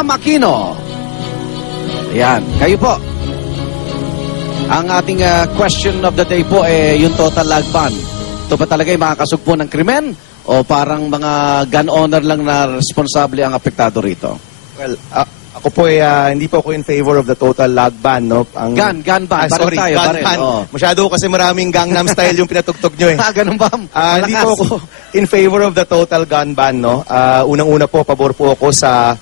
Bam Aquino. Ayan, kayo po. Ang ating question of the day po yung total lag ban. Ito ba talaga yung makakasugpo ng krimen o parang mga gun owner lang na responsable ang apektado rito? Well, ako po hindi po ako in favor of the total lag ban, no? Gun ban. Sorry, tayo, gun ban. Oh. Masyado kasi maraming Gangnam Style yung pinatugtog nyo eh. Ganun ba? Hindi po ako in favor of the total gun ban, no? Unang-una po, pabor po ako sa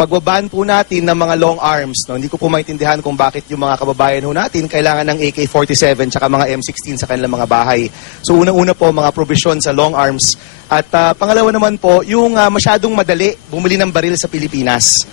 pagbaban po natin ng mga long arms, no? Hindi ko po maintindihan kung bakit yung mga kababayan ho natin kailangan ng AK-47 tsaka mga M16 sa kanilang mga bahay. So unang-una po, mga provision sa long arms. At pangalawa naman po, yung masyadong madali bumili ng baril sa Pilipinas.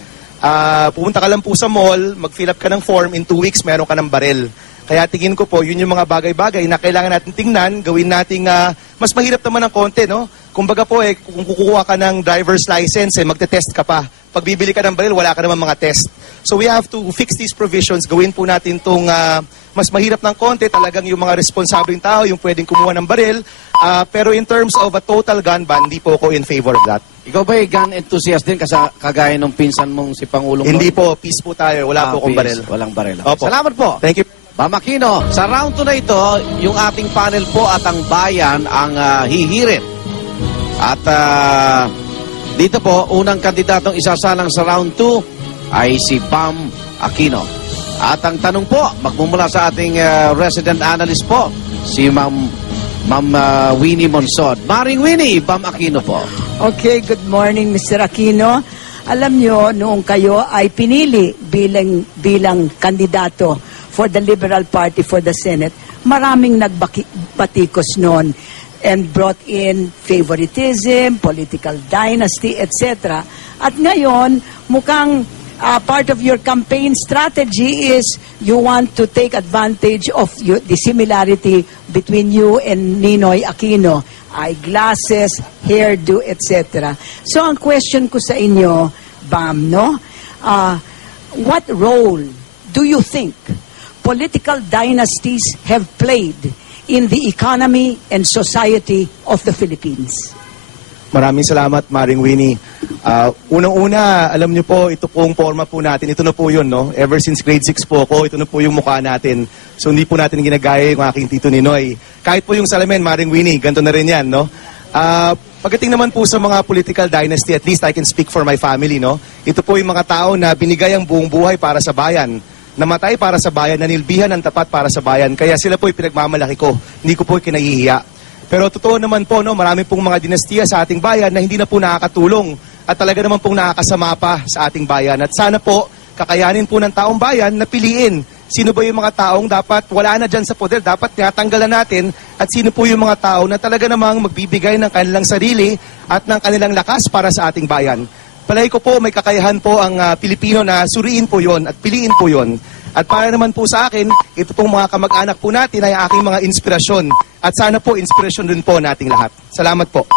Pupunta ka lang po sa mall, mag-fill up ka ng form, in 2 weeks meron ka ng baril. Kaya tingin ko po, yun yung mga bagay-bagay na kailangan natin tingnan, gawin nating mas mahirap naman ng konti, no? Kumbaga po, kung kukuha ka ng driver's license, magte-test ka pa. Pag bibili ka ng baril, wala ka naman mga test. So we have to fix these provisions. Gawin po natin itong mas mahirap ng konti, talagang yung mga responsableng tao, yung pwedeng kumuha ng baril. Pero in terms of a total gun ban, hindi po ako in favor of that. Ikaw ba gun enthusiast din kagaya ng pinsan mong si Pangulong? Hindi po, peace po tayo. Wala po akong baril. Walang baril. Opo. Salamat po. Thank you. Bam Aquino, sa round 2 na ito, yung ating panel po at ang bayan ang hihirit. At dito po, unang kandidatong isasalang sa round 2 ay si Bam Aquino. At ang tanong po, magmumula sa ating resident analyst po, si Ma'am Winnie Monsod. Maring Winnie, Bam Aquino po. Okay, good morning Mr. Aquino. Alam nyo, noong kayo ay pinili bilang kandidato for the Liberal Party for the Senate, maraming nagbatikos noon and brought in favoritism, political dynasty, etc. At ngayon, mukhang part of your campaign strategy is you want to take advantage of the similarity between you and Ninoy Aquino. Eyeglasses, hairdo, etc. So ang question ko sa inyo, Bam, no? What role do you think political dynasties have played in the economy and society of the Philippines? Maraming salamat, Maring Winnie. Unang-una, alam niyo po, ito pong forma po natin. Ito na po yun, no? Ever since grade 6 po ako, ito na po yung mukha natin. So hindi po natin ginagaya yung aking Tito Ninoy. Kahit po yung salamin, Maring Winnie, ganito na rin yan, no? Pagdating naman po sa mga political dynasty, at least I can speak for my family, no? Ito po yung mga tao na binigay ang buong buhay para sa bayan. Namatay para sa bayan, nanilbihan ng tapat para sa bayan. Kaya sila po yung pinagmamalaki ko. Hindi ko po kinahihiya. Pero totoo naman po, no, marami pong mga dinastiya sa ating bayan na hindi na po nakakatulong at talaga naman pong nakakasama pa sa ating bayan. At sana po, kakayanin po ng taong bayan na piliin sino ba yung mga taong dapat wala na dyan sa poder, dapat tinatanggalan natin at sino po yung mga tao na talaga namang magbibigay ng kanilang sarili at ng kanilang lakas para sa ating bayan. Palagi ko po may kakayahan po ang Pilipino na suriin po yon at piliin po yon. At para naman po sa akin, ito pong mga kamag-anak po natin ay aking mga inspirasyon. At sana po inspirasyon din po nating lahat. Salamat po.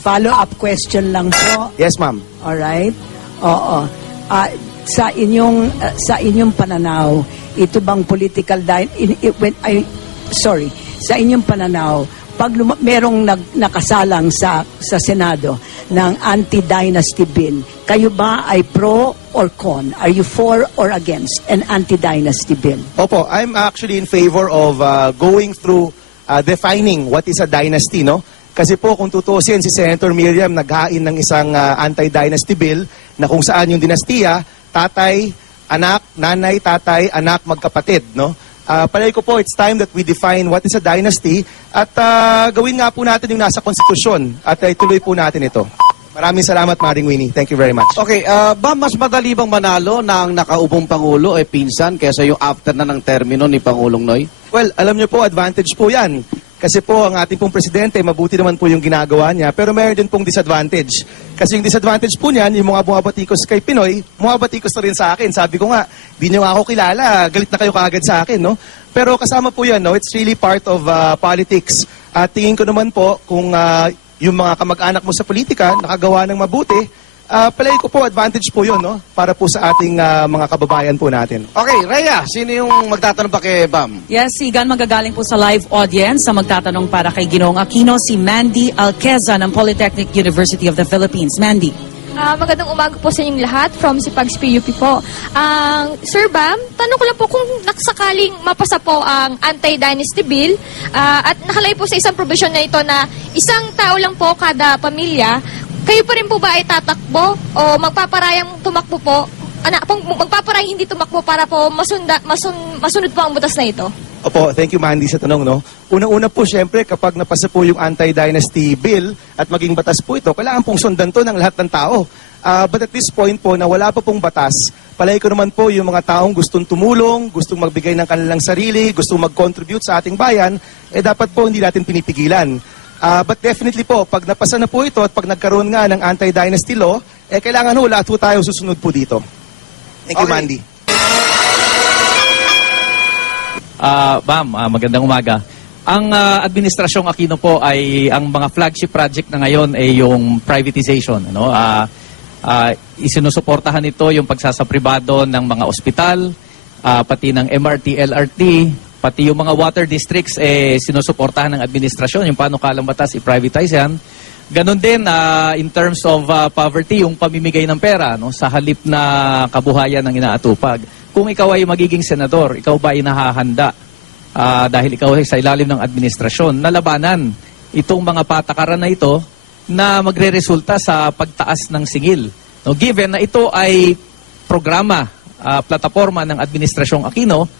Follow-up question lang po. Yes, ma'am. Alright? Oo. Sa inyong pananaw, ito bang political sa inyong pananaw, pag merong nakasalang sa Senado ng anti-dynasty bill, kayo ba ay pro or con? Are you for or against an anti-dynasty bill? Opo, I'm actually in favor of going through defining what is a dynasty, no? Kasi po kung tutusin si Senator Miriam naghain ng isang anti-dynasty bill na kung saan yung dinastiya, tatay, anak, nanay, tatay, anak, magkapatid, no? Palagi ko po, it's time that we define what is a dynasty at gawin nga po natin yung nasa konstitusyon at ituloy po natin ito. Maraming salamat, Maring Winnie. Thank you very much. Okay, ba mas madali bang manalo na ang nakaupong Pangulo pinsan kaysa yung after na ng termino ni Pangulong Noy? Well, alam niyo po, advantage po yan. Kasi po, ang ating pong presidente, mabuti naman po yung ginagawa niya, pero mayroon din pong disadvantage. Kasi yung disadvantage po niyan, yung mga bumabatikos kay Pinoy, bumabatikos na rin sa akin. Sabi ko nga, di niyo ako kilala, galit na kayo kaagad sa akin, no? Pero kasama po yan, no? It's really part of politics. At tingin ko naman po, kung yung mga kamag-anak mo sa politika, nakagawa ng mabuti, palagi ko po, advantage po yun, no? Para po sa ating mga kababayan po natin. Okay, Rhea, sino yung magtatanong pa kay Bam? Yes, Igan, magagaling po sa live audience. Sa magtatanong para kay Ginoong Aquino, si Mandy Alqueza ng Polytechnic University of the Philippines. Mandy. Magandang umaga po sa inyong lahat from Sipags PUP po. Sir Bam, tanong ko lang po kung naksakaling mapasa po ang anti-dynasty bill at nakalagay po sa isang provision na ito na isang tao lang po kada pamilya, kayo pa rin po ba ay tatakbo o magpaparayang tumakbo po? Magpaparayang hindi tumakbo para po masunod po ang butas na ito? Opo, thank you Mandy sa tanong, no. Unang-una po, syempre, kapag napasa po yung anti-dynasty bill at maging batas po ito, kailangan pong sundan to ng lahat ng tao. But at this point po, na wala pa pong batas, palagi ko naman po yung mga taong gustong tumulong, gustong magbigay ng kanilang sarili, gustong mag-contribute sa ating bayan, dapat po hindi natin pinipigilan. But definitely po, pag napasa na po ito at pag nagkaroon nga ng anti-dynasty law, kailangan ho lahat po tayo susunod po dito. Thank you, Okay. Mandy. Ma'am, magandang umaga. Ang Administrasyong Aquino po ay ang mga flagship project na ngayon ay yung privatization. Ano? Isinusuportahan ito yung pagsasapribado ng mga ospital, pati ng MRT, LRT, pati yung mga water districts sinusuportahan ng administrasyon. Yung panukalang batas, i-privatize yan. Ganon din in terms of poverty, yung pamimigay ng pera sa halip na kabuhayan ng inaatupag. Kung ikaw ay magiging senador, ikaw ba ay nahahanda dahil ikaw ay sa ilalim ng administrasyon na labanan itong mga patakaran na ito na magre-resulta sa pagtaas ng singil. No, given na ito ay programa, plataforma ng Administrasyong Aquino,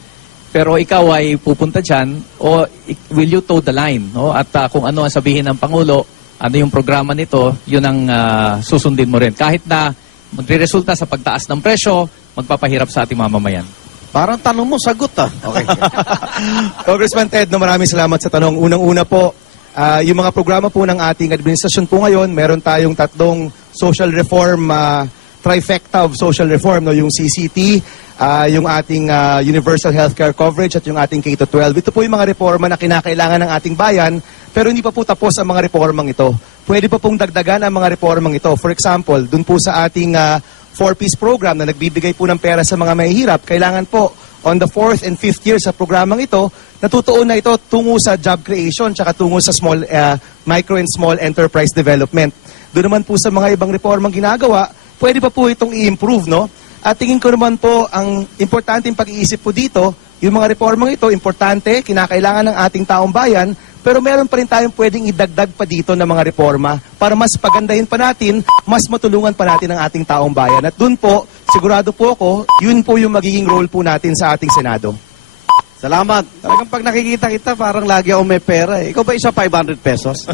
pero ikaw ay pupunta dyan o will you toe the line? No? At kung ano ang sabihin ng Pangulo, ano yung programa nito, yun ang susundin mo rin. Kahit na magre-resulta sa pagtaas ng presyo, magpapahirap sa ating mamamayan. Parang tanong mo, sagot Okay. Congressman Ted, maraming salamat sa tanong. Unang-una po, yung mga programa po ng ating administrasyon po ngayon, meron tayong tatlong social reform, trifecta of social reform, no? Yung CCT, yung ating universal healthcare coverage at yung ating K-12. Ito po yung mga reforma na kinakailangan ng ating bayan, pero hindi pa po tapos ang mga reformang ito. Pwede pa pong dagdagan ang mga reformang ito. For example, dun po sa ating 4-piece program na nagbibigay po ng pera sa mga mahihirap, kailangan po on the 4th and 5th year sa programang ito, natutuon na ito tungo sa job creation tsaka tungo sa micro and small enterprise development. Doon naman po sa mga ibang reformang ginagawa, pwede pa po itong i-improve, no? At tingin ko naman po, ang importanteng pag-iisip po dito, yung mga reformang ito, importante, kinakailangan ng ating taong bayan, pero meron pa rin tayong pwedeng idagdag pa dito ng mga reforma para mas pagandahin pa natin, mas matulungan pa natin ang ating taong bayan. At dun po, sigurado po ako, yun po yung magiging role po natin sa ating Senado. Salamat. Talagang pag nakikita kita, parang lagi ako may pera. Ikaw ba isa 500 pesos?